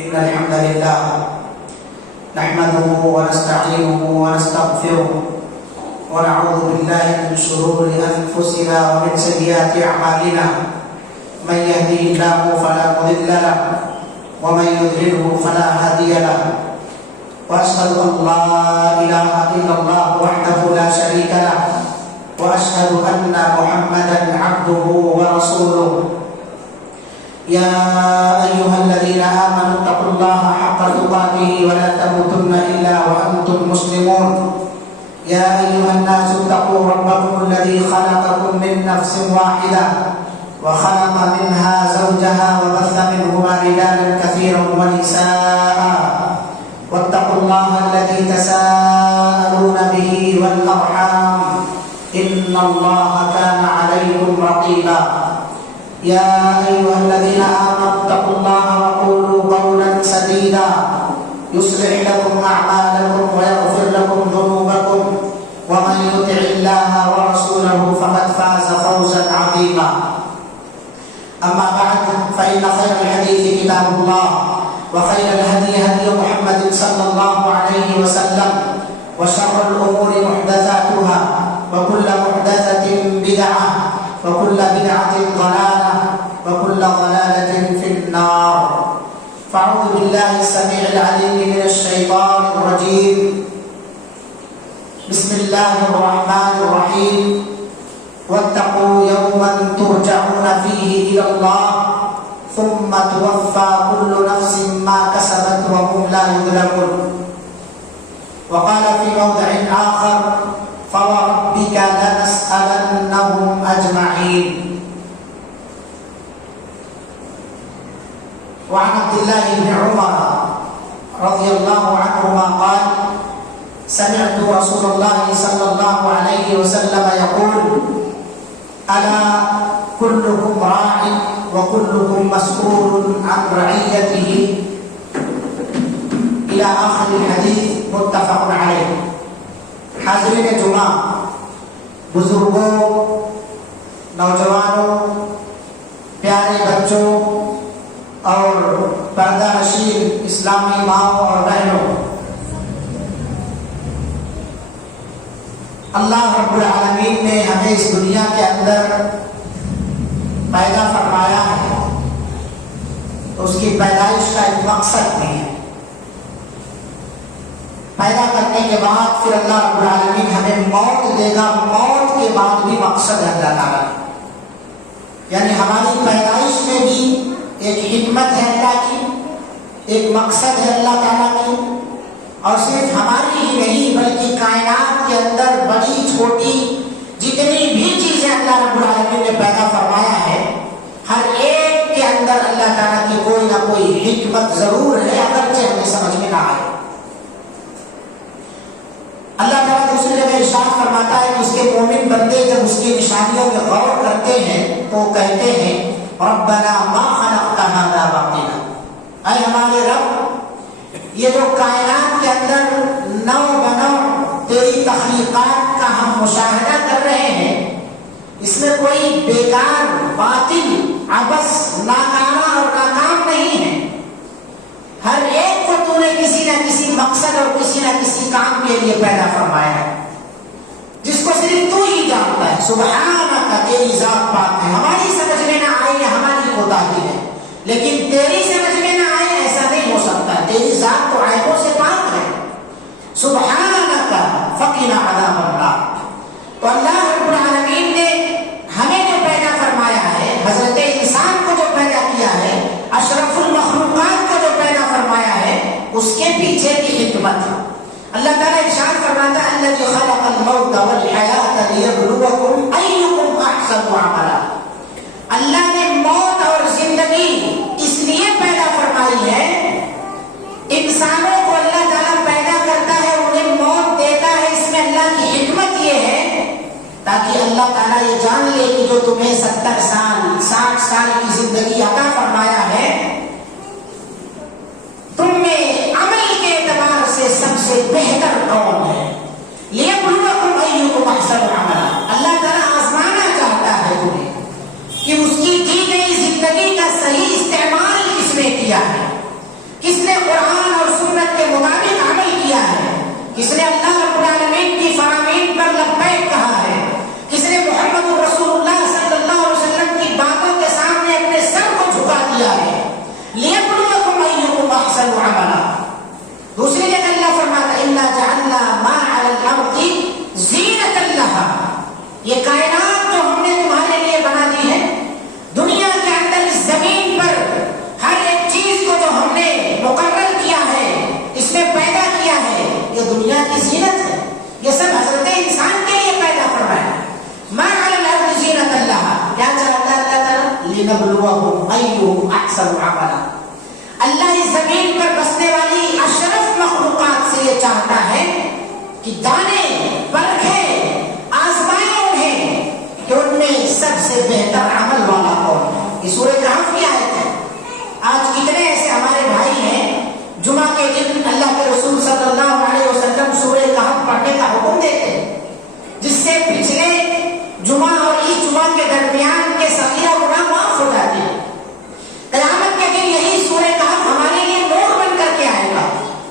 إن الحمد لله نحمده ونستعينه ونستغفره ونعوذ بالله من شرور أنفسنا ومن سيئات أعمالنا من يهده الله فلا مضل له ومن يضلله فلا هادي له وأشهد أن لا إله إلا الله وحده لا شريك له وأشهد أن محمدا عبده ورسوله يا أيها الذين آمنوا اتقوا الله حق تقاته ولا تموتن إلا وأنتم مسلمون يا أيها الناس اتقوا ربكم الذي خلقكم من نفس واحدة وخلق منها زوجها وبث منهما رجالا كثيرا ونساء واتقوا الله الذي تساءلون به والأرحام إن الله كان عليكم رقيبا يا أيها الذين آمنوا اتقوا الله وقولوا قولا سديدا يصلح لكم أعمالكم ويغفر لكم ذنوبكم ومن يطع الله ورسوله فقد فاز فوزا عظيما أما بعد فإن خير الحديث كتاب الله وخير الهدي هدي محمد صلى الله عليه وسلم وشر الأمور محدثاتها وكل محدثة بدعة وكل بدعة ضلالة وكل ضلالة في النار فأعوذ بالله السميع العليم من الشيطان الرجيم بسم الله الرحمن الرحيم واتقوا يوما ترجعون فيه إلى الله ثم توفى كل نفس ما كسبت وهم لا يظلمون وقال في موضع آخر فوربك لنسألنهم أجمعين وعن عبد الله بن عمر رضي الله عنهما قال سمعت رسول الله صلى الله عليه وسلم يقول ألا كلكم راع وكلكم مسؤول عن رعيته إلى آخر الحديث متفق عليه. حاضرین جمعہ، بزرگوں، نوجوانوں، پیارے بچوں اور پردہ نشین اسلامی ماؤں اور بہنوں، اللہ رب العالمین نے ہمیں اس دنیا کے اندر پیدا فرمایا ہے تو اس کی پیدائش کا ایک مقصد بھی ہے. پیدا کرنے کے بعد پھر اللہ رب العالمین ہمیں موت دے گا، موت کے بعد بھی مقصد ہے اللہ تعالیٰ، یعنی ہماری پیدائش میں بھی ایک حکمت ہے اللہ کی، ایک مقصد ہے اللہ تعالیٰ کی، اور صرف ہماری ہی نہیں بلکہ کائنات کے اندر بڑی چھوٹی جتنی بھی چیزیں اللہ رب العالمین نے پیدا فرمایا ہے، ہر ایک کے اندر اللہ تعالیٰ کی کوئی نہ کوئی حکمت ضرور ہے، اگرچہ ہمیں سمجھ میں نہ آئے. اللہ تعالیٰ دوسری جگہ ارشاد فرماتا ہے کہ اس کے مومن بندے جب اس کی نشانیوں میں غور کرتے ہیں تو کہتے ہیں ربنا ما خلقت هذا باطلا، اے ہمارے رب، یہ جو کائنات کے اندر نو بنو تیری تخلیقات کا ہم مشاہدہ کر رہے ہیں، اس میں کوئی بیکار، باطل، عبث، ناکارہ اور ناکام نہیں ہے. ہر ایک کو تو نے کسی نہ کسی مقصد اور کسی نہ کسی کام کے لیے پیدا فرمایا ہے، جس کو صرف تو ہی جانتا ہے. سبحانک، تیری ذات پاک ہے، ہماری سمجھ میں نہ آئی ہماری کوتاہی ہے، لیکن تیری سمجھ میں نہ آئے ایسا نہیں ہو سکتا. تیری ذات تو عیبوں سے پاک ہے. سبحانک فقنا عذاب النار. تو اللہ رب العالمین نے ہمیں جو پیدا فرمایا ہے، حضرت انسان کو جو پیدا کیا ہے، اشرف المخلوقات کو جو پیدا فرمایا ہے، اس کے پیچھے کی حکمت ہے. اللہ تعالیٰ ارشاد فرماتا ہے الذی خلق الموت والحیاۃ لیبلوکم ایکم احسن عملا. اللہ نے موت اور زندگی اس لیے پیدا فرمائی ہے، انسانوں کو اللہ تعالیٰ پیدا کرتا ہے، انہیں موت دیتا ہے، اس میں اللہ کی حکمت یہ ہے تاکہ اللہ تعالیٰ یہ جان لے کہ جو تمہیں 70 سال 60 سال کی زندگی عطا فرمایا ہے، تم میں عمل کے اعتبار سے سب سے بہتر کون ہے. لیبلوکم ایکم احسن عملا. اللہ تعالیٰ آزمانا چاہتا ہے تمہیں کہ اس کی دی گئی زندگی کا صحیح استعمال کس نے کیا ہے، کس نے قرآن اور سنت کے مطابق عمل کیا ہے، کس نے اللہ رب العالمین کی فرامین پر لبیک کہا ہے، کس نے محمد رسول اللہ صلی اللہ علیہ وسلم کی باتوں کے سامنے اپنے سر کو جھکا دیا ہے، لِيَبْلُوَكُمْ أَيُّكُمْ أَحْسَنُ عَمَلًا۔ دوسری جگہ اللہ فرماتا ہے إِنَّا جَعَلْنَا مَا عَلَى الْأَرْضِ زِينَةً لَهَا، یہ کائنات جو ہم نے تمہارے لیے بنا دی ہے، دنیا کے اندر اس زمین پر ہر ایک چیز کو جو ہم نے مقرر کیا ہے، اس میں پیدا کیا ہے، یہ دنیا کی زینت ہے، یہ سب حضرت انسان کے لیے پیدا کر رہا ہے۔ مَا عَلَى الْأَرْضِ زِينَةً لَهَا، کیا چاہتا ہے اللہ تعالیٰ؟ لِنَبْلُوَهُمْ أَيُّهُمْ أَحْسَنُ عَمَلًا، اللہ اس زمین پر بسنے والی اشرف مخلوقات سے یہ چاہتا ہے کہ دانے پرکھے، آزمائے انہیں کہ ان میں سب سے بہتر عمل والا کون ہے۔ یہ سورہ کہف کی آیت ہے۔ آج کتنے ایسے ہمارے بھائی ہیں جمعہ کے دن اللہ کے رسول صلی اللہ علیہ وسلم سورہ کہف پڑھنے کا حکم دیتے ہیں، جس سے پچھلے جمعہ اور اس جمعہ کے درمیان کے صغیرہ گناہ معاف ہو جاتے ہیں۔ قیامت کے دن یہی سورہ کہف ہمارے لیے نور بن کر کے آئے گا،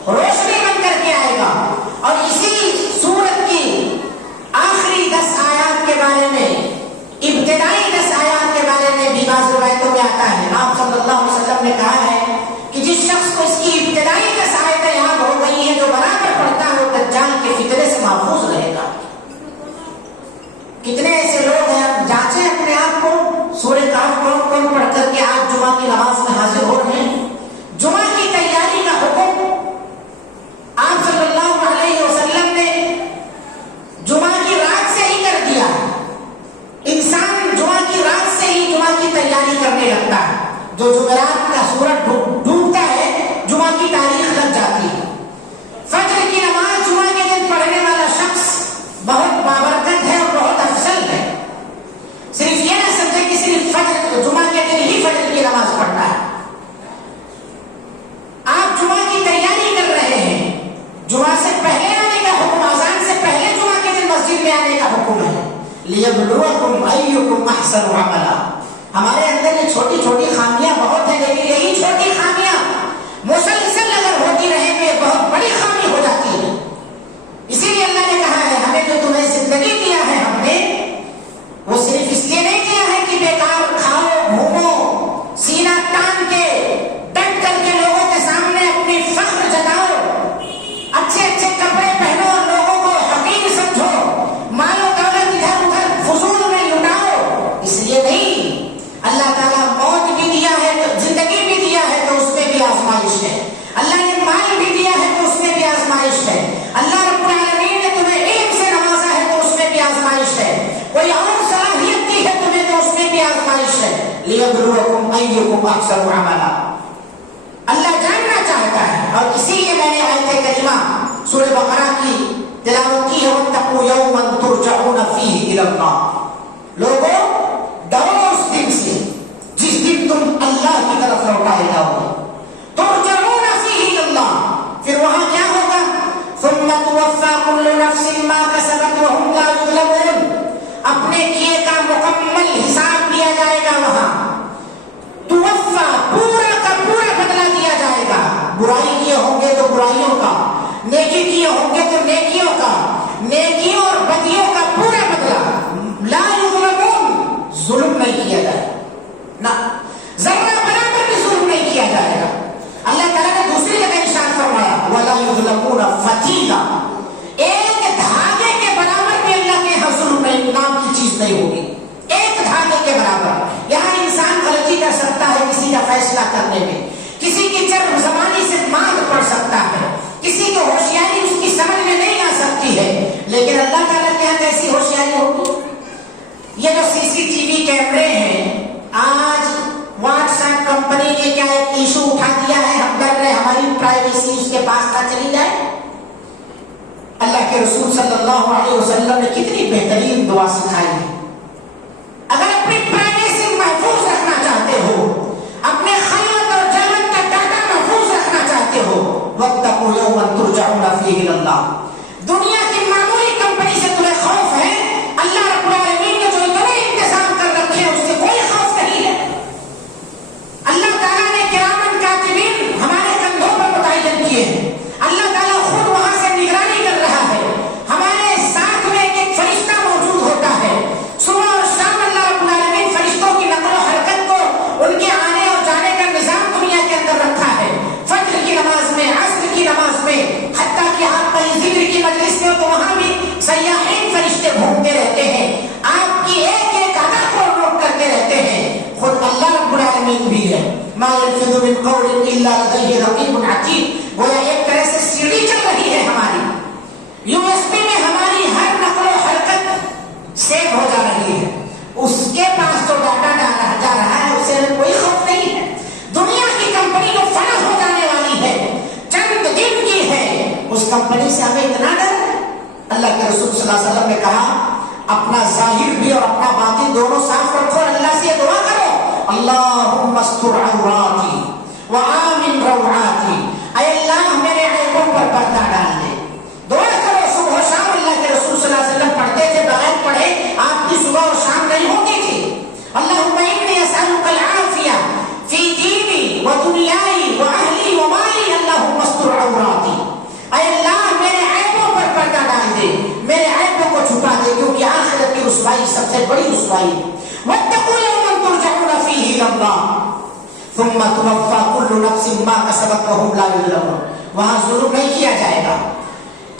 روشنی بن کر کے آئے گا، اور اسی سورت کی آخری 10 آیات کے بارے میں، ابتدائی 10 آیات کے بارے میں بھی بعض روایتوں میں آتا ہے، آپ صلی اللہ علیہ وسلم نے کہا ہے کہ جس شخص کو اس کی ابتدائی 10 آیتیں یاد ہو گئی ہیں، جو برابر پڑھتا ہے، وہ دجال کے فتنے سے محفوظ رہے گا۔ کتنے ایسے لوگ ہیں، جانچیں اپنے آپ کو، سورہ کہف کون پڑھ کر کے آج جمعہ کی نماز میں حاضر ہو رہے ہیں۔ جمعہ کی تیاری کا حکم آپ صلی اللہ علیہ وسلم نے جمعہ کی رات سے ہی کر دیا۔ انسان جمعہ کی رات سے ہی جمعہ کی تیاری کرنے لگتا ہے، جو جمعرات کا سورج ڈوبتا ہے جمعہ کی تاریخ لگ جاتی ہے۔ فجر کی نماز جمعہ کے دن پڑھنے والا شخص بہت بابرکت ہے اور بہت افضل ہے۔ صرف یہ نہ سمجھے کہ صرف فجر جمعہ کے دن ہی فجر کی نماز پڑھنا ہے۔ آپ جمعہ کی تیاری کر رہے ہیں، جمعہ سے پہلے آنے کا حکم، اذان سے پہلے جمعہ کے دن مسجد میں آنے کا حکم ہے۔ لِيَبْلُوَكُمْ أَيُّكُمْ أَحْسَنُ عَمَلًا۔ ہمارے اندر یہ چھوٹی چھوٹی خامیاں بہت ہیں، لیکن یہی چھوٹی خامیاں مسلسل اگر ہوتی رہیں تو یہ بہت بڑی خامی ہو جاتی ہے۔ اسی لیے اللہ نے کہا ہے ہمیں جو تمہیں زندگی دیا ہے ہم نے، وہ صرف اس لیے نہیں دیا ہے کہ بیکار کھاؤ گھومو، سینہ تان کے ڈٹ کر کے لوگوں کے سامنے اپنی فخر جتاؤ، اچھے اچھے کپڑے پہنو اور لوگوں کو حقیر سمجھو، مال و دولت ادھر ادھر فضول میں لٹاؤ، اس لیے نہیں۔ اللہ تعالیٰ موت بھی دیا ہے، زندگی بھی دیا ہے تو اس میں بھی آزمائش ہے، اللہ نے مال بھی دیا ہے تو اس میں بھی آزمائش ہے، اللہ رب العالمین نے تمہیں علم سے نوازا ہے تو اس میں بھی آزمائش ہے، کوئی اور صلاحیت دی ہے تمہیں تو اس میں بھی آزمائش ہے۔ لِيَبْلُوَكُمْ أَيُّكُمْ أَحْسَنُ عَمَلًا، اللہ جاننا چاہتا ہے، اور اسی لیے میں نے آیت کریمہ سورہ بقرہ کی تلاوت کی ہے، وَاتَّقُوا يَوْمًا تُرْجَعُونَ فِيهِ إِلَى اللَّهِ، لوگوں ڈرو اس دن سے جس دن تم اللہ کی طرف لوٹائے جاؤ گے، تُرْجَعُونَ فِيهِ إِلَى اللَّهِ، پھر وہاں کیا ہوگا؟ ثُمَّ تُوَفَّى كُلُّ نَفْسٍ مَا كَسَبَتْ وَهُمْ لَا يُظْلَمُونَ، اپنے کیے کا مکمل حساب دیا جائے گا، وہاں توفا پورا کا پورا بدلہ دیا جائے گا، برائی کیے ہوں گے تو برائیوں کا، نیکی کیے ہوں گے تو نیکیوں کا، نیکیوں اور بدیوں کا پورا بدلہ، لا یظلمون، ظلم نہیں کیا جائے گا، ذرہ برابر بھی ظلم نہیں کیا جائے گا۔ اللہ تعالیٰ نے دوسری جگہ ارشاد فرمایا وَلَا يُظْلَمُونَ فَتِيلًا، ایک دھاگے کے برابر بھی اللہ کے یہاں ظلم نام کی چیز نہیں ہوگی، ایک دھاگے کے برابر۔ یہاں انسان غلطی کر سکتا ہے کسی کا فیصلہ کرنے میں، کسی کی چرب زبانی سے مانگ پڑ سکتا ہے، کسی کو ہوشیاری اس کی سمجھ میں نہیں آ سکتی ہے، لیکن اللہ تعالیٰ کے یہاں کیسی ہوشیاری ہوگی؟ یہ جو CCTV کیمرے ہیں، آج واٹس ایپ کمپنی نے کیا ایک ایشو اٹھا دیا ہے، ہم ڈر رہے ہماری پرائیویسی اس کے پاس نہ چلی جائے۔ اللہ کے رسول صلی اللہ علیہ وسلم نے کتنی بہترین دعا سکھائی ہے، اگر اپنی پرائیویسی محفوظ رکھنا چاہتے ہو، اپنے خلوت اور جلوت کا ڈاٹا محفوظ رکھنا چاہتے ہو، وَاتَّقُوا يَوْمًا تُرْجَعُونَ فِيهِ إِلَى اللَّهِ، دنیا کی معمولی کمپنی سے تمہیں خوف ہے، اللہ رب العالمین نے جو اتنے انتظام کر رکھے ہیں اس سے کوئی خوف نہیں ہے۔ اللہ تعالیٰ نے کرامن کاتبین ہمارے کندھوں ما يلفظ من قول الا لديه رقيب عتيد. گویا ایک طرح سے سیڑھی چل رہی ہے ہماری، USB میں ہماری ہر نقل و حرکت سیو ہو جا رہی ہے. اس کے پاس جو ڈاٹا جا رہا ہے اسے کوئی خوف نہیں ہے. دنیا کی کمپنی جو فنا ہو جانے والی ہے، چند دن کی ہے، اس کمپنی سے ہمیں اتنا ڈر ہے. اللہ کے رسول صلی اللہ علیہ وسلم نے کہا اپنا ظاہر بھی اور اپنا باطن دونوں صاف رکھو. اللہ سے دعا کرو اللہم استر عوراتی وآمن روعاتی. اے اللہ میرے عیبوں پر پردہ ڈال دے. دعا کرو صبح و شام. اللہ کے رسول صلی اللہ علیہ وسلم پڑھتے تھے، بغیر پڑھے آپ کی صبح اور شام نہیں ہوتی تھی. اللہم انی اسألک العافیہ فی دینی و دنیای و اہلی و مالی. اللہم استر عوراتی. اے اللہ میرے عیبوں پر پردہ ڈال دے، میرے عیبوں کو چھپا دے، کیونکہ آخرت کی رسوائی سب سے بڑی رسوائی ہے. واتقوا یوما ترجعون فیہ الی اللہ ثم توفی کل نفس ما کسبت وهم لا یظلمون. وہاں ظلم نہیں کیا جائے گا.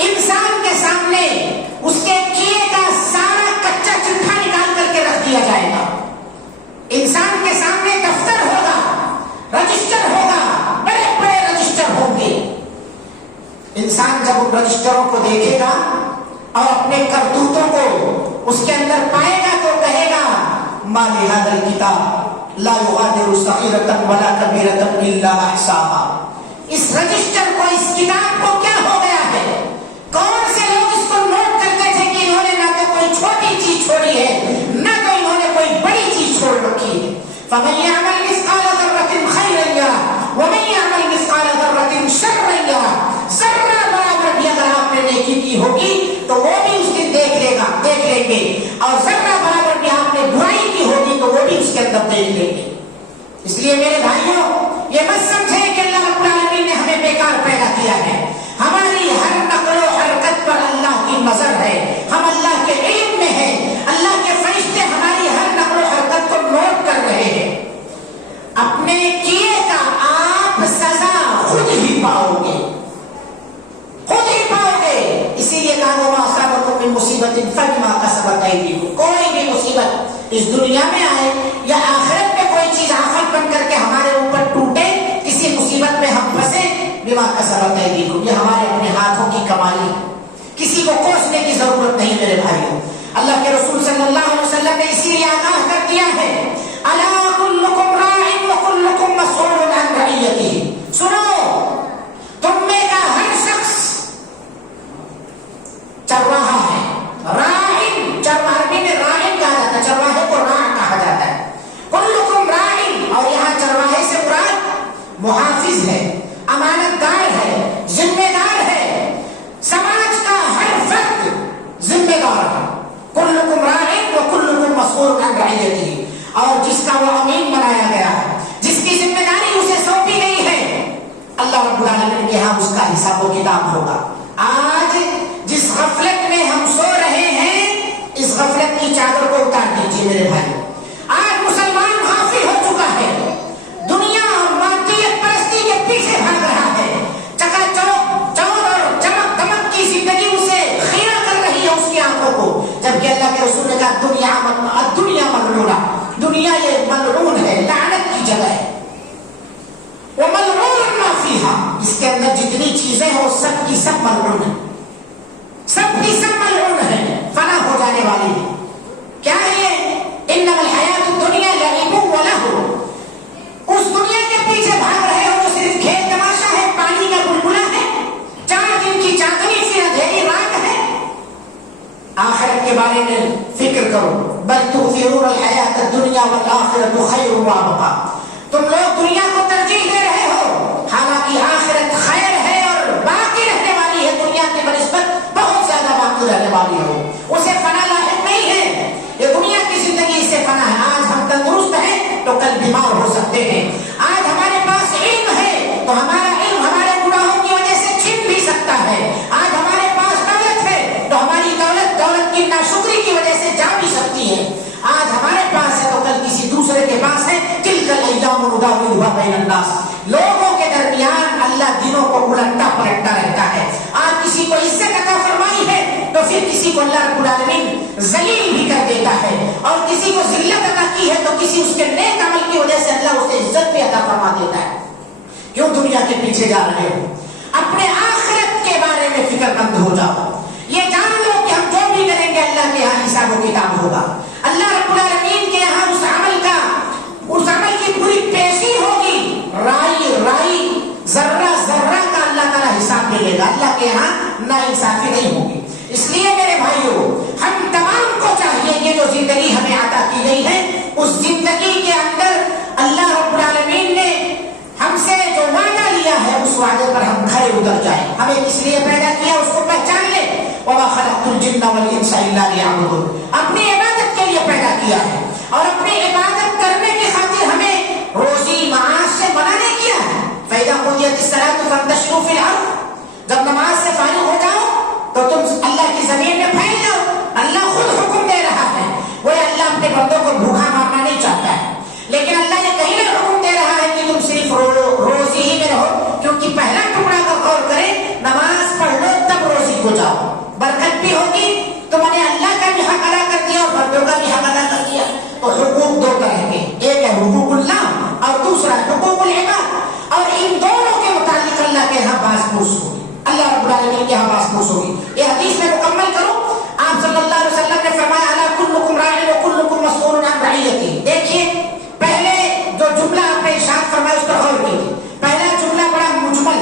انسان کے سامنے اس کے کیے کا سارا کچا چٹھا نکال کر کے رکھ دیا جائے گا. انسان کے سامنے دفتر ہوگا، رجسٹر ہوگا، بڑے بڑے رجسٹر ہوں گے. انسان جب ان رجسٹروں کو دیکھے گا اور اپنے کرتوتوں کو اس کے اندر پائے گا تو کہے گا ما لهذا الكتاب لا يغادر صغيرة ولا كبيرة الا احصاها. اس رجسٹر کو، اس کتاب کو کیا ہو گیا ہے؟ کون سے لوگ اس کو نوٹ کرتے تھے کہ انہوں نے نہ تو کوئی چھوٹی چیز چھوڑی ہے نہ تو انہوں نے کوئی بڑی چیز چھوڑ رکھی ہے. فمن يعمل مثقال ذرة خيرا يره ومن يعمل مثقال ذرة شرا يره. ذرہ برابر بھی اگر آپ نے نیکی کی ہوگی تو وہ بھی اس دن دیکھ لیں گے، اور ذرہ برابر بھی آپ نے برائی کی ہوگی تو وہ بھی اس کے اندر دیکھ لیں گے. اس لیے میرے بھائیوں یہ مت سمجھیں کہ اللہ رب العالمین نے ہمیں بیکار پیدا کیا ہے. ہماری ہر نقل و حرکت پر اللہ کی نظر ہے. ہم اللہ کے علم میں ہیں. اللہ کے فرشتے ہماری ہر نقل و حرکت کو نوٹ کر رہے ہیں. اپنے کیے کا آپ سزا خود ہی پاؤ گے، خود ہی پاؤ گے. اسی لیے کہا وما اصابکم من مصیبت فبما کسبت ایدیکم. کوئی بھی مصیبت اس دنیا میں آئے یا آخرت میں کوئی چیز آفت بن کر کے ہمارے اوپر ٹوٹے، کسی مصیبت میں ہم پھنسے، بما کسبت ایدیکم، یہ ہمارے اپنے ہاتھوں کی کمائی ہے. کسی کو کوسنے کی ضرورت نہیں میرے بھائیوں. اللہ کے رسول صلی اللہ علیہ وسلم نے اسی لیے آگاہ کر دیا ہے الا کلکم راع وکلکم مسئول عن رعیتہ. سنو، تم میں کا ہر شخص چرواہا ہے. راعٍ، عربی میں راعٍ کہا جاتا ہے، چرواہے کو راع کہا جاتا ہے. کلکم راعٍ، اور یہاں چرواہے سے مراد محافظ ہے، امانت دار ہے، ذمہ دار ہے. سماج کا ہر فرد ذمہ دار ہے. کلکم راعٍ وکلکم مسئول عن رعیتہ. اور جس کا وہ امین بنایا گیا ہے، جس کی ذمہ داری اسے سونپی گئی ہے، اللہ رب العالمین کے ہاں اس کا حساب و کتاب ہوگا. آج جس غفلت میں ہم سو رہے ہیں، اس غفلت کی چادر کو اتار دیجیے میرے بھائی. آج مسلمان غافل ہو چکا ہے، دنیا اور مادیت پرستی کے پیچھے بھاگ رہا ہے. چکا چوک اور چمک دمک کی زندگی اسے خیرہ کر رہی ہے اس کی آنکھوں کو، جبکہ اللہ کے رسول نے کہا دنیا ملعونہ، دنیا یہ ملعون ہے، لعنت کی جگہ ہے. وَمَلْعُونٌ مَا فِيهَا، اس کے اندر جتنی چیزیں ہیں وہ سب کی سب ملعون ہیں، سب کی سب ملعون ہے، فنا ہو جانے والی ہے. کیا ہے؟ انما الحیات الدنیا لعب ولہو. اس دنیا کے پیچھے بھاگ رہے ہو جو صرف کھیل تماشا ہے، پانی کا بلبلہ ہے، 4 دن کی چاندنی پھر اندھیری رات ہے. آخرت کے بارے میں فکر کرو. بل تؤثرون الحیات الدنیا والآخرۃ خیر وابقیٰ. تم لوگ دنیا کو ترجیح دے رہے ہو، حالانکہ آخرت خیر ہے اور باقی رہنے والی ہے. دنیا کی بنسبت بہت زیادہ باقی رہنے والی ہو، اسے فنا لاحق نہیں ہے. یہ دنیا کی زندگی سے فنا ہے. آج ہم تندرست ہیں تو کل بیمار ہو سکتے ہیں. آج ہمارے پاس علم ہے تو ہمارا علم ہمارے گناہوں کی وجہ سے چھن بھی سکتا ہے. آج ہمارے پاس دولت ہے تو ہماری دولت کی ناشکری کی وجہ سے جا بھی سکتی ہے. آج ہمارے پاس ہے تو کل کسی دوسرے کے پاس ہے. تلک الایام نداولها بین الناس. لوگوں کے درمیان اللہ دنوں کو الٹا پلٹتا رہتا ہے. آج کسی کو عزت عطا فرمائی ہے تو پھر کسی کو اللہ رب العالمین ذلیل بھی کر دیتا ہے، اور کسی کو ذلت عطا کی ہے تو کسی اس کے نیک عمل کی وجہ سے اللہ اسے عزت بھی عطا فرما دیتا ہے۔ کیوں دنیا کے پیچھے جا رہے ہو؟ اپنے آخرت کے بارے میں فکر مند ہو جاؤ، یہ جان لو کہ ہم جو بھی کریں گے اللہ کے یہاں حساب و کتاب ہوگا، اللہ رب العالمین کے یہاں اس عمل کی پوری پیشی ہوگی، رائی ذرہ ذرہ کا اللہ تعالیٰ حساب لے گا، اللہ کے یہاں ناانصافی نہیں ہوگی۔ اس لیے میرے بھائیوں، ہم تمام کو چاہیے کہ جو زندگی ہمیں عطا کی گئی ہے اس زندگی کے اندر اللہ رب العالمین نے ہم سے جو وعدہ لیا ہے اس وعدے پر ہم کھڑے اتر جائیں۔ ہمیں کس لیے پیدا کیا اس کو پہچان لیں۔ وَمَا خَلَقْتُ الْجِنَّ وَالْإِنسَ إِلَّا لِيَعْبُدُونِ، اپنی عبادت کے لیے پیدا کیا ہے، اور اپنی عبادت کرنے کی خاطر ہمیں روزی معاش سے منع نہیں کیا ہے۔ فَإِذَا قُضِيَتِ الصَّلَاةُ فَانتَشِرُوا فِي الْأَرْضِ، جب نماز سے فارغ ہو جاؤ تو تم اللہ کی زمین میں پھیل جاؤ۔ اللہ خود حکم دے رہا ہے، وہ اللہ اپنے بندوں کو بھوکا مارنا نہیں چاہتا ہے، لیکن اللہ یہ کہیں نہ حکم دے رہا ہے کہ تم صرف روزی ہی میں رہو، کیونکہ پہلا ٹکڑا کا غور کریں، نماز پڑھ لو تب روزی کو جاؤ، برکت بھی ہوگی، تم نے اللہ کا بھی حق ادا کر دیا اور بندوں کا بھی حق ادا کر دیا۔ تو حقوق دو طرح کے، ایک ہے حقوق اللہ اور دوسرا حقوق العباد، اور ان دونوں کے متعلق اللہ کے یہاں باز پوچھ ہوگی، اللہ رب العالمین کے یہاں باز پوچھ ہوگی۔ یہ حدیث میں مکمل کروں، آپ صلی اللہ علیہ وسلم نے فرمایا الا کلکم راع وکلکم مسئول عن رعیتہ۔ دیکھیے پہلے جو جملہ آپ نے ارشاد فرمایا اس پر غور کیجیے۔ پہلا جملہ بڑا مجمل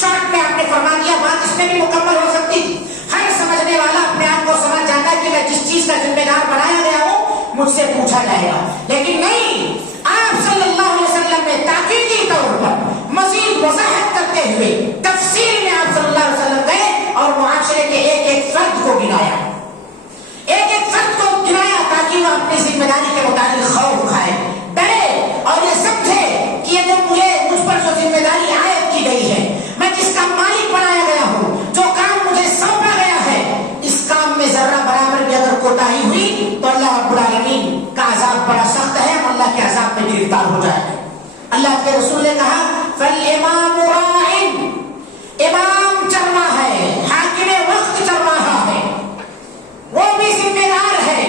شارٹ میں آپ نے فرما دیا، بات اس میں بھی مکمل ہو سکتی تھی، ہر سمجھنے والا اپنے آپ کو سمجھ جاتا ہے کہ میں جس چیز کا ذمہ دار بنایا گیا ہوں مجھ سے پوچھا جائے گا، لیکن نہیں، آپ صلی اللہ علیہ وسلم نے تاکیدی طور پر مزید وضاحت کرتے ہوئے تفصیل میں آپ صلی اللہ علیہ وسلم گئے اور معاشرے کے ایک ایک فرد کو گنایا، ایک ایک فرد کو گنایا تاکہ وہ اپنی ذمہ داری کے مطابق خوف کھائے، ڈرے، اور یہ سمجھے کہ یہ جو مجھ پر جو ذمہ داری عائد کی گئی ہے، میں جس کا مالک بنایا گیا ہوں، جو کام مجھے سونپا گیا ہے، اس کام میں ذرہ برابر بھی اگر کوتاہی ہوئی تو اللہ رب العالمین کا عذاب بڑا سخت ہے، ہم اللہ کے عذاب میں گرفتار ہو جائیں گے۔ اللہ کے رسول نے کہا فَالْإِمَامُ رَاعٍ، امام چرواہ ہے، حاکم وقت چرواہا ہے، وہ بھی ذمہ دار ہے،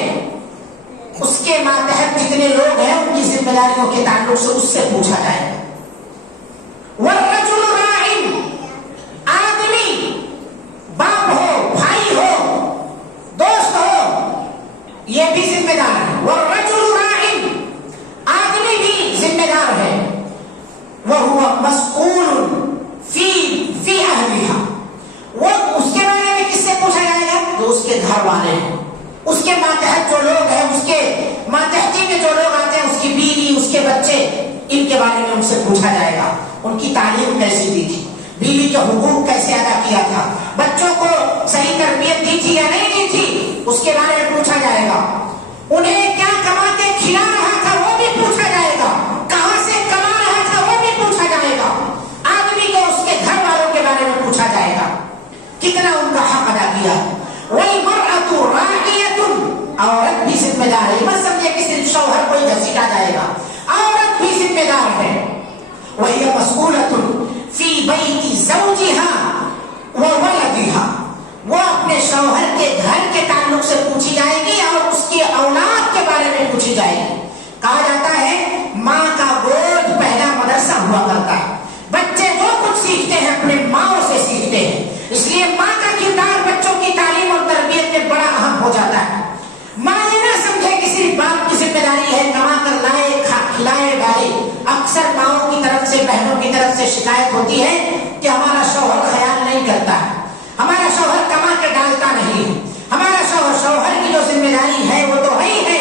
اس کے ماتحت جتنے لوگ ہیں ان کی ذمہ داریوں کے تعلق سے اس سے پوچھا جائے گا۔ وَالرَّجُلُ رَاعٍ، آدمی، باپ ہو، بھائی ہو، دوست ہو، یہ بھی ذمہ دار ہے۔ وَالرَّجُلُ رَاعٍ، آدمی بھی ذمہ دار ہے۔ وَهُوَ مَسْئُولٌ فی اہلہا، وہ اس کے بارے میں کس سے پوچھا جائے گا؟ جو اس کے گھر والے ہیں، اس کے ماتحت جو لوگ ہیں، اس کے ماتحتی میں جو لوگ آتے ہیں، اس کی بیوی، اس کے بچے، ان کے بارے میں ان سے پوچھا جائے گا، ان کی تعلیم کیسی دی تھی، بیوی کے حقوق کیسے ادا کیا تھا، بچوں کو صحیح تربیت دی تھی یا نہیں دی تھی، اس کے بارے میں پوچھا جائے گا، انہیں کیا کما کے کھلا رہا تھا وہ بھی پوچھا جائے گا، کہاں سے کما رہا تھا وہ بھی پوچھا جائے گا، آدمی کو اس کے گھر والوں کے بارے میں پوچھا جائے گا، کتنا ان کا حق ادا کیا۔ وَالْمَرْأَةُ رَاعِيَةٌ، عورت بھی ذمہ دار ہے، مت سمجھے کہ صرف شوہر کو ہی گھسیٹا جائے گا، عورت بھی ذمہ دار ہے۔ وَهِيَ مَسْئُولَةٌ فِي بَيْتِ زَوْجِهَا وَوَلَدِهَا، وہ اپنے شوہر کے گھر کے تعلق سے پوچھی جائے گی اور اس کی اولاد کے بارے میں پوچھی جائے گی۔ کہا جاتا ہے ماں کا گود پہلا مدرسہ ہوا کرتا ہے، بچے جو کچھ سیکھتے ہیں اپنے ماں سے سیکھتے ہیں، اس لیے ماں کا کردار بچوں کی تعلیم اور تربیت میں بڑا اہم ہو جاتا ہے۔ ماں یہ نہ سمجھے کہ صرف باپ کی ذمہ داری ہے کما کر لائے کھلائے ڈالے۔ اکثر ماؤں کی طرف سے، بہنوں کی طرف سے شکایت ہوتی ہے کہ ہمارا شوہر خیال نہیں کرتا ہے، ہمارا شوہر کما کے ڈالتا نہیں ہے، ہمارا شوہر کی جو ذمہ داری ہے وہ تو ہی ہے،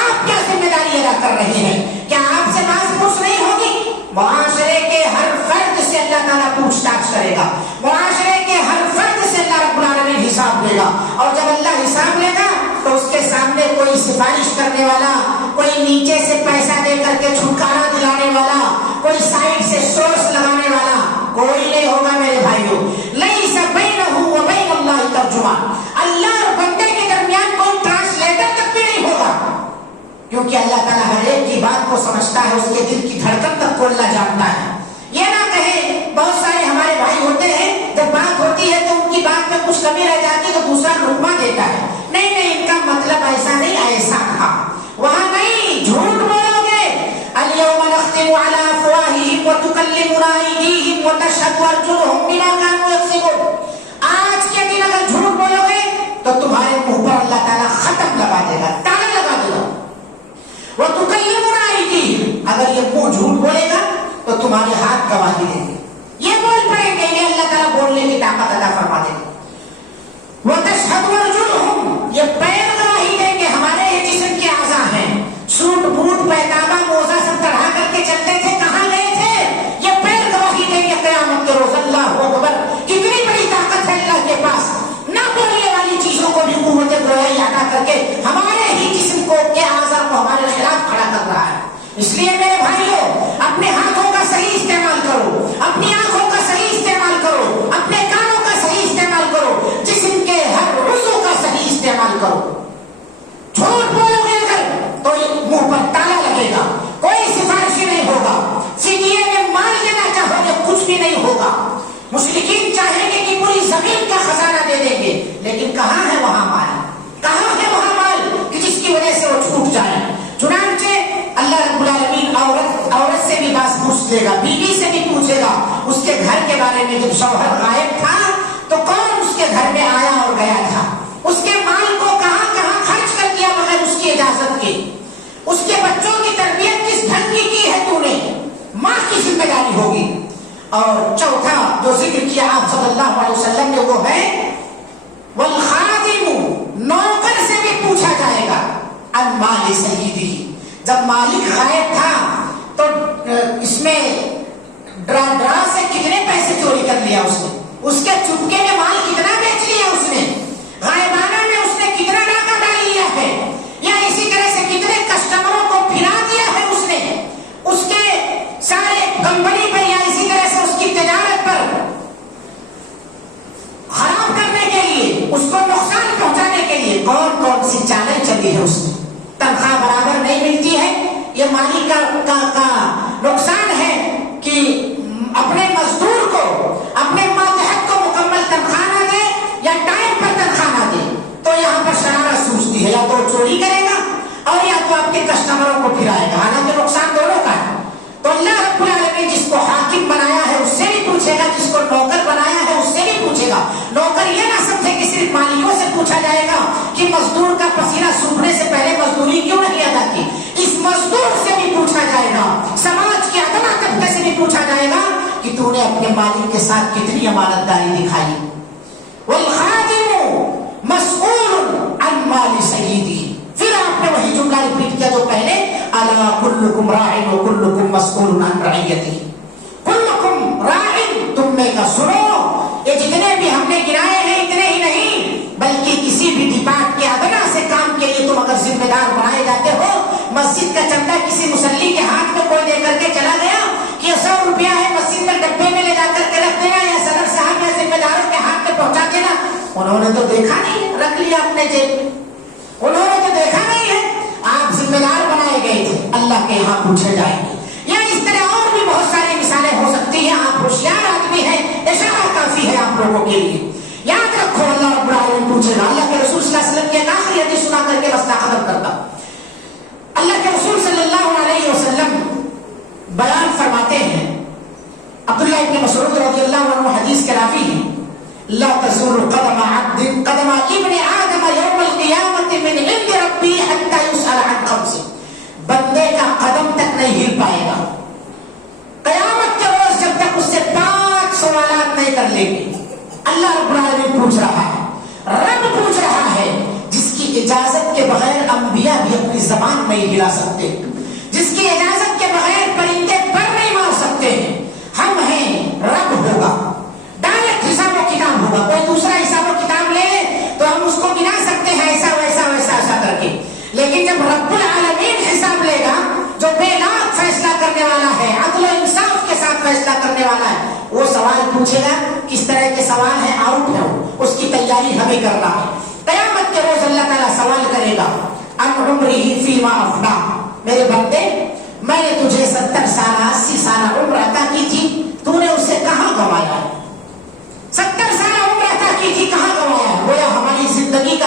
آپ کیا ذمہ داری ادا کر رہی ہے؟ کیا آپ سے باز پوچھ نہیں ہوگی؟ معاشرے کے ہر فرد سے اللہ تعالیٰ پوچھ تاچھ کرے گا، معاشرے کے ہر فرد سے اللہ رب العالمین حساب لے گا، اور جب اللہ حساب لے گا تو اس کے سامنے کوئی سفارش کرنے والا، کوئی نیچے سے پیسہ دے کر کے چھٹکارا دلانے والا، کوئی سائڈ سے سورس لگانے والا کوئی نہیں ہوگا میرے بھائیوں۔ لیس بینہ و بین اللہ ترجمان، اللہ اور بندے کے درمیان کوئی ٹرانسلیٹر تک بھی نہیں ہوگا، کیونکہ اللہ تعالیٰ ہر ایک کی بات کو سمجھتا ہے، اس کے دل کی دھڑکن تک کو اللہ جانتا ہے۔ یہ نہ کہیں، بہت سارے ہمارے بھائی ہوتے ہیں جب بات ہوتی ہے تو ان کی بات میں کچھ کمی رہ جاتی ہے تو دوسرا لقمہ دیتا ہے. نہیں نہیں ان کا مطلب ایسا نہیں, ایسا تھا وہاں نہیں, جھوٹ بولوگے. اليوم نختم على افواههم وتكلمنا ايديهم وتشهد ارجلهم بما كانوا يكسبون. آج کے دن اگر جھوٹ بولو گے تو تمہارے منہ پر اللہ تعالیٰ ختم لگا دے گا, تالا لگا دے گا. وتكلمنا ايديهم, اگر یہ منہ جھوٹ بولے گا تو تمہارے ہاتھ گواہی دیں گے, یہ بول پڑیں گے, یہ اللہ تعالیٰ بولنے کی طاقت عطا فرما دے گا. وتشهد ارجلهم, یہ پیر گواہی دیں گے, ہمارے یہ جسم کے اعضاء ہیں, سوٹ بوٹ پیجامہ موزہ سب چڑھا کر کے چلتے تھے, کہاں گئے تھے؟ یہ پیر گواہی دیں گے قیامت کے روز. اللہ اکبر, کتنی بڑی طاقت ہے اللہ کے پاس. نہ بولنے والی چیزوں کو بھی قوت گویائی عطا کر کے ہمارے ہی جسم کو کے اعضاء کو ہمارے خلاف کھڑا کر رہا ہے. اس لیے میرے بھائیوں, اپنے ہاتھوں کا صحیح استعمال کرو, اپنی آنکھوں کا صحیح استعمال کرو, اپنے کانوں کا صحیح استعمال کرو, جسم کے ہر عضو کا صحیح استعمال کرو. جھوٹ بولو گے اگر تو منہ پر تالا لگے گا, کوئی سفارش نہیں ہوگا, فدیے میں مال دینا چاہو گے کچھ بھی نہیں ہوگا. مشرکین چاہیں گے کہ پوری زمین کا خزانہ دے دیں گے, لیکن کہاں ہے وہاں مال, کہاں ہے وہاں مال کہ جس کی وجہ سے وہ چھوٹ جائے. چنانچہ اللہ رب العالمین عورت سے بھی بات پوچھ لے گا, بیوی سے بھی پوچھے گا. اس کے گھر کے بارے میں جب شوہر غائب تھا تو کون اس کے گھر میں آیا اور گیا تھا, اس کے مال کو کہاں کہاں خرچ کر دیا بغیر اس کی اجازت کے, اس کے بچوں کی تربیت کس ڈھنگ کی ہے تو نے, ماں کی ذمہ داری ہوگی. اور چوتھا جو ذکر کیا آپ صلی اللہ علیہ وسلم نے وہ ہے والخادم, نوکر سے بھی پوچھا جائے گا عن مال سیدی. جب مالک غائب تھا تو اس میں ڈرا سے کتنے پیسے چوری کر لیا اس نے, اس کے چپکے میں مال کتنا بیچ لیا اس نے, غائبانہ میں اس نے کتنا ڈاکہ ڈال لیا ہے, یا اسی طرح سے کتنے کسٹمروں کو پھرا دیا ہے اس نے, اس کے سارے کمپنی پہ یا اسی طرح سے اس کی تجارت پر خراب کرنے کے لیے, اس کو نقصان پہنچانے کے لیے کون کون سی چالیں چلی ہے اس نے. تنخواہ برابر نہیں ملتی ہے, یہ مالک کا نقصان ہے کہ اپنے مزدور کو, اپنے ماتحت کو مکمل تنخواہ نہ دے یا ٹائم پر تنخواہ نہ دے, تو یہاں پر شرارت سوچتی ہے, یا تو چوری کرے گا اور یا تو آپ کے کسٹمروں کو پھرائے گا, حالانکہ نقصان دونوں کا ہے. تو اللہ رب العالمین جس کو حاکم بنایا ہے اس سے بھی پوچھے گا, جس کو نوکر بنایا ہے اس سے بھی پوچھے گا. نوکر یہ نہ سمجھے کہ صرف مالکوں سے پوچھا جائے گا کہ مزدور کا پسینہ سوکھنے سے پہلے مزدوری کیوں نہیں ادا کی, اس مزدور سے بھی پوچھا جائے گا, سماج کے ادنا طبقے سے بھی پوچھا جائے گا کہ تو نے اپنے مالک کے ساتھ کتنی امانت داری دکھائی. والخادم مسئول عن مال سیدی. پھر آپ نے وہی جملہ ریپیٹ کیا جو پہلے, الا کلکم راع وکلکم مسئول عن رعیتہ. کلکم راع, تم میں کا سنو, یہ جتنے بھی ہم نے گرائے ہیں اتنے ہی نہیں, بلکہ کسی بھی ڈپارٹ کے ادنا سے کام کے لیے تم اگر ذمہ دار بنائے جاتے ہو, مسجد کا چندہ کسی مصلی کے ہاتھ میں کوئی دے کر کے چلا گیا کہ 100 روپیہ ہے, مسجد میں ڈبے میں لے جا کر کے رکھ دینا, یا صدر صاحب یا ذمہ داروں کے ہاتھ میں پہنچا دینا. انہوں نے تو دیکھا نہیں, رکھ لیا اپنے جیب میں, انہوں نے تو دیکھا نہیں ہے, آپ ذمہ دار بنائے گئے تھے, اللہ کے یہاں پوچھے جائیں گے. یا اس طرح اور بھی بہت ساری مثالیں ہو سکتی ہیں. آپ ہوشیار آدمی ہیں, اشارہ کافی ہے آپ لوگوں کے لیے. یاد رکھو اللہ رب العالمین پوچھے گا. اللہ کے رسول صلی اللہ علیہ وسلم کی ایک آخری حدیث سنا کر کے مسئلہ ختم کرتا. اللہ کے رسول صلی اللہ علیہ وسلم بیان فرماتے ہیں, عبداللہ ابن مسعود رضی اللہ عنہ حدیث کے راوی ہیں, لا تزور قدم عبد قدم ابن آدم یوم القیامت من عند ربی حتی یسأل عن خمس. بندے کا قدم تک نہیں ہل پائے گا قیامت کے روز جب تک اس سے 5 سوالات نہیں کر لیں گے. اللہ رب العالمین پوچھ رہا ہے, رب پوچھ رہا ہے, جس کی اجازت کے بغیر انبیاء بھی اپنی زبان نہیں ہلا سکتے, جس کی اجازت کے بغیر پرندے پر نہیں مار سکتے. ہم ہیں, رب ہوگا, ڈائریکٹ حساب و کتاب ہوگا. کوئی دوسرا حساب و کتاب لے تو ہم اس کو گنا سکتے ہیں ایسا ویسا ویسا ایسا کر کے, لیکن جب رب العالمین حساب لے گا, جو بے لاگ فیصلہ کرنے والا ہے, عدل و انصاف کے ساتھ فیصلہ کرنے والا ہے, وہ سوال پوچھے گا. کس طرح کے سوال ہے, آؤٹ ہے, اس کی تیاری ہمیں کرنا ہے. قیامت کے روز اللہ تعالیٰ سوال کرے گا, ان عمرہ فیما افنا. میرے بندے, میں نے تجھے 70 سال 80 سال عمر عطا کی تھی, تو نے اسے کہاں گنوایا؟ 70 سال عمر عطا کی تھی, کہاں گنوایا؟ گویا ہماری زندگی کا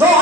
2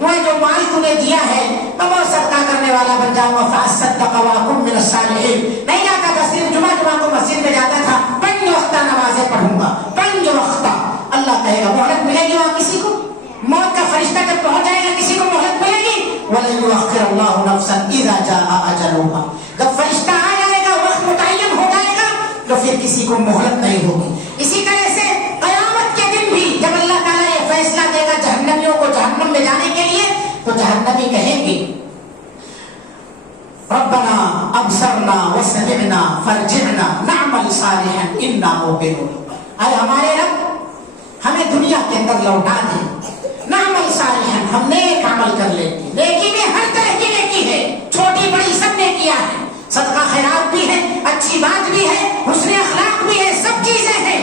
میں جو مال تو نے دیا ہے میں وہ صدقہ کرنے والا بن جاؤں گا، فاصدق واکن من الصالحین۔ نہیں جاتا تھا، صرف جمعہ کو مسجد میں جاتا تھا، 5 وقتہ نمازیں پڑھوں گا، 5 وقتہ۔ اللہ کہے گا مہلت ملے گی وہاں کسی کو؟ موت کا فرشتہ جب پہنچ جائے گا کسی کو مہلت ملے گی؟ وَلَن يُؤَخِّرَ اللَّهُ نَفْسًا إِذَا جَاءَ أَجَلُهَا، جب فرشتہ آ جائے گا، وقت متعین ہو جائے گا، تو پھر کسی کو مہلت نہیں ہوگی۔ اسی طرح سے قیامت کے دن بھی جب اللہ تعالیٰ یہ فیصلہ دے گا جہنمیوں کو جہنم میں جانے کے لیے، تو جہنمی کہیں گے ربنا ابصرنا وسمعنا فارجعنا نعمل صالحا انا موقنون، اے ہمارے رب ہمیں دنیا کے اندر لوٹا دے، نعمل صالحا، ہم نیک عمل کر لیتے، نیکی میں ہر طرح کی نیکی ہے، چھوٹی بڑی سب نیکیاں ہیں، صدقہ خیرات بھی ہے، اچھی بات بھی ہے، حسن اخلاق بھی ہے، سب چیزیں ہیں۔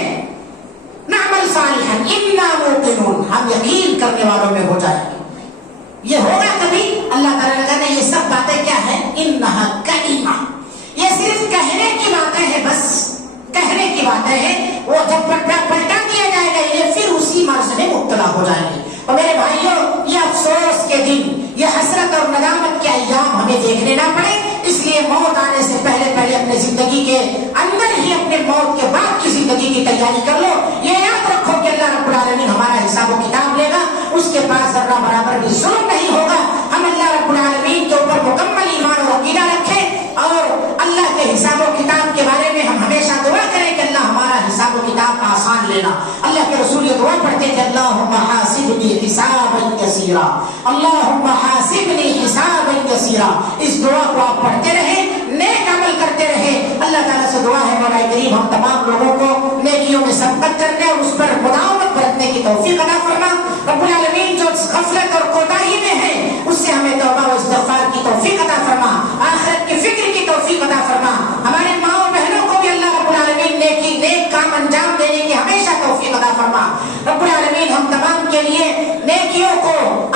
نعمل صالحا انا موقنون، ہم یقین کرنے والوں میں ہو جائیں گے۔ یہ ہوگا کبھی؟ اللہ تعالیٰ نے کہا یہ سب باتیں کیا ہیں؟ انہا کلمہ، یہ صرف کہنے کی باتیں ہیں، بس کہنے کی باتیں ہیں، وہ جب پلٹا دیا جائے گا یہ پھر اسی مرض میں مبتلا ہو جائیں گے۔ اور میرے بھائیوں، یہ افسوس کے دن، یہ حسرت اور ندامت کے ایام ہمیں دیکھنے نہ پڑے، اس لیے موت آنے سے پہلے اپنے زندگی کے اندر ہی اپنے موت کے بعد کی زندگی کی تیاری کر لو۔ یہ یاد رکھو کہ اللہ رب العالمین ہمارا حساب و کتاب لے گا، اس کے پاس ذرہ برابر بھی ظلم نہیں ہوگا۔ ہم اللہ رب العالمین کے اوپر مکمل ایمان اور عقیدہ رکھیں، اور اللہ کے حساب و کتاب کے بارے میں ہم ہمیشہ دعا کریں کہ اللہ ہمارا حساب و کتاب آسان لینا۔ اللہ کے رسول یہ دعا پڑھتے کہ اللہم حاسبنی حسابا یسیرا، اللہم حاسبنی حسابا یسیرا۔ اس دعا کو آپ پڑھتے رہیں، نیک عمل کرتے رہیں۔ اللہ تعالیٰ سے دعا ہے مولا کریم ہم تمام لوگوں کو نیکیوں میں سبقت کرنے اور اس پر مداومت برتنے کی توفیق عطا فرما۔ رب العالمین جو غفلت اور کوتاہی میں ہے اس سے ہمیں توبہ و استغفار کی توفیق عطا فرما، آخرت کی فکر کی توفیق عطا فرما۔ ہمارے ماں اور بہنوں کو بھی اللہ رب العالمین نیک کام انجام دینے کی ہمیشہ توفیق عطا فرما۔ رب العالمین ہم تمام کے لیے نیکیوں کو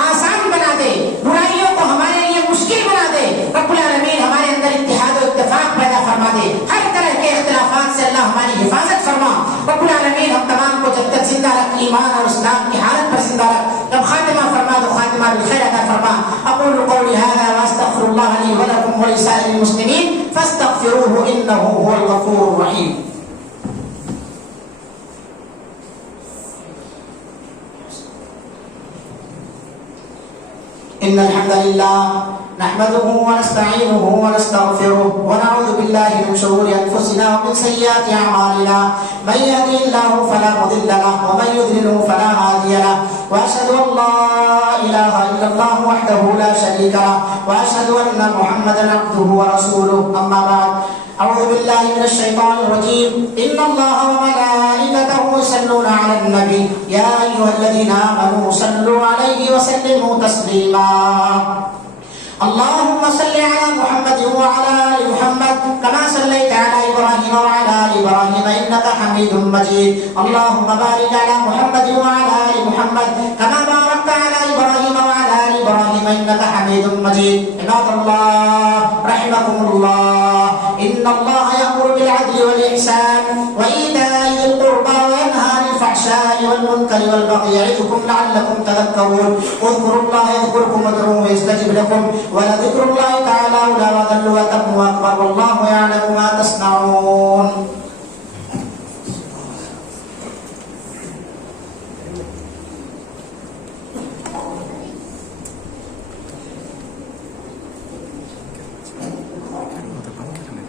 آسان بنا دے، برائیوں کو ہمارے لیے مشکل بنا دے۔ رب العالمین ہمارے اندر اتحاد و اتفاق پیدا فرما دے، ہر طرح کے اختلافات سے اللہ ہماری حفاظت فرما۔ رب العالمین ہم تمام کو جب تک زندہ رکھ، ایمان اور اسلام کی حالت پر زندہ رکھ، جب خاتمہ فرما تو خاتمہ بالخیر عطا فرما۔ اقول قولی هذا واستغفر الله لي ولكم ولسائر المسلمين فاستغفروه انه هو الغفور الرحيم۔ ان الحمد لله نحمده ونستعينه ونستغفره ونعوذ بالله من شرور انفسنا ومن سيئات اعمالنا، من يهده الله فلا مضل له ومن يضلل فلا هادي له، واشهد ان لا اله الا الله وحده لا شريك له، واشهد ان محمدا عبده ورسوله، اما بعد اعوذ بالله من الشيطان الرجيم، ان الله وملائكته يصلون على النبي يا ايها الذين امنوا صلوا عليه وسلموا تسليما۔ اللهم صل على محمد وعلى ال محمد كما صليت على ابراهيم وعلى ال ابراهيم انك حميد مجيد، اللهم بارك على محمد وعلى ال محمد كما باركت على ابراهيم وعلى ال ابراهيم انك حميد مجيد۔ عباد الله رحمكم الله، ان الله يأمر بالعدل والاحسان وايتاء ذي القربى وينهى عن الفحشاء والمنكر والبغي يعظكم لعلكم تذكرون، اذكروا الله يذكركم وادعوه يستجب لكم، ولذكر الله تعالى أولى وأذل وأتم وأكبر، والله يعلم ما تصنعون۔